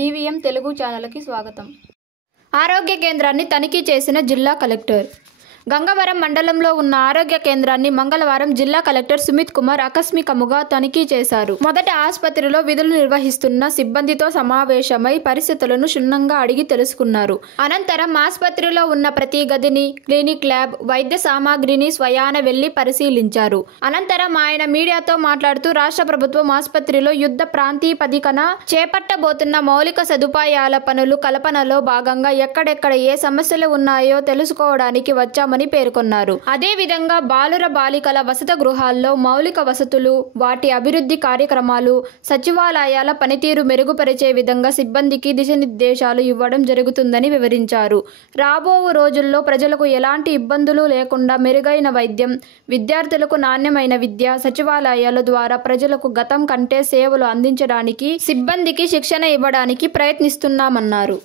DVM Telugu ఛానల్కి స్వాగతం. ఆరోగ్య కేంద్రాన్ని తనిఖీ చేసిన జిల్లా కలెక్టర్. గంగవరం మండలంలో ఉన్న ఆరోగ్య కేంద్రాన్ని మంగళవారం జిల్లా కలెక్టర్ సుమిత్ కుమార్ ఆకస్మికముగా తనిఖీ చేశారు. మొదట ఆసుపత్రిలో విధులు నిర్వహిస్తున్న సిబ్బందితో సమావేశమై పరిస్థితులను క్షుణ్ణంగా అడిగి తెలుసుకున్నారు. అనంతరం ఆసుపత్రిలో ఉన్న ప్రతి గదిని, క్లినిక్, ల్యాబ్, వైద్య సామాగ్రిని స్వయాన వెళ్లి పరిశీలించారు. అనంతరం ఆయన మీడియాతో మాట్లాడుతూ రాష్ట్ర ప్రభుత్వం ఆసుపత్రిలో యుద్ధ ప్రాతిపదికన చేపట్టబోతున్న మౌలిక సదుపాయాల పనులు కల్పనలో భాగంగా ఎక్కడెక్కడ ఏ సమస్యలు ఉన్నాయో తెలుసుకోవడానికి వచ్చామని పేర్కొన్నారు. అదేవిధంగా బాలుర బాలికల వసతి గృహాల్లో మౌలిక వసతులు, వాటి అభివృద్ధి కార్యక్రమాలు, సచివాలయాల పనితీరు మెరుగుపరిచే విధంగా సిబ్బందికి దిశానిర్దేశాలు ఇవ్వడం జరుగుతుందని వివరించారు. రాబో రోజుల్లో ప్రజలకు ఎలాంటి ఇబ్బందులు లేకుండా మెరుగైన వైద్యం, విద్యార్థులకు నాణ్యమైన విద్య, సచివాలయాల ద్వారా ప్రజలకు గతం కంటే సేవలు అందించడానికి సిబ్బందికి శిక్షణ ఇవ్వడానికి ప్రయత్నిస్తున్నామన్నారు.